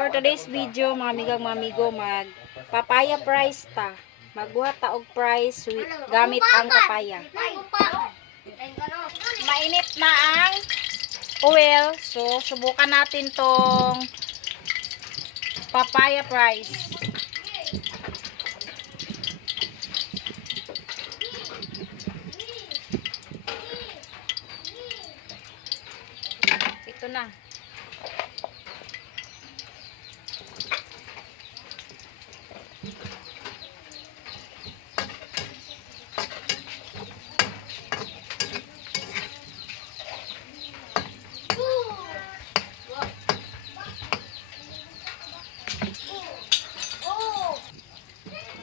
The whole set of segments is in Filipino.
For today's video, mga amigang mga amigo, mag papaya price ta. Magbuhat ta og price gamit ang papaya. Mainit na ang oil, so subukan natin tong papaya price. Ito na.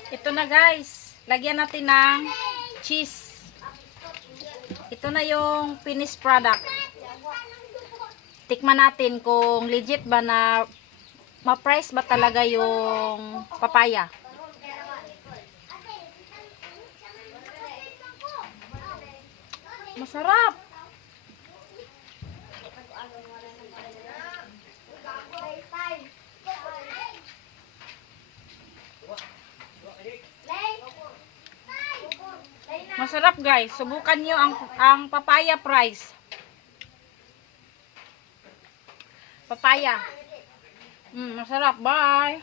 Ito na guys, lagyan natin ng cheese. Ito na yung finished product. Tikman natin kung legit ba na ma-price ba talaga yung papaya. Masarap. Masarap guys. Subukan nyo ang papaya price. Papaya. Masarap. Bye.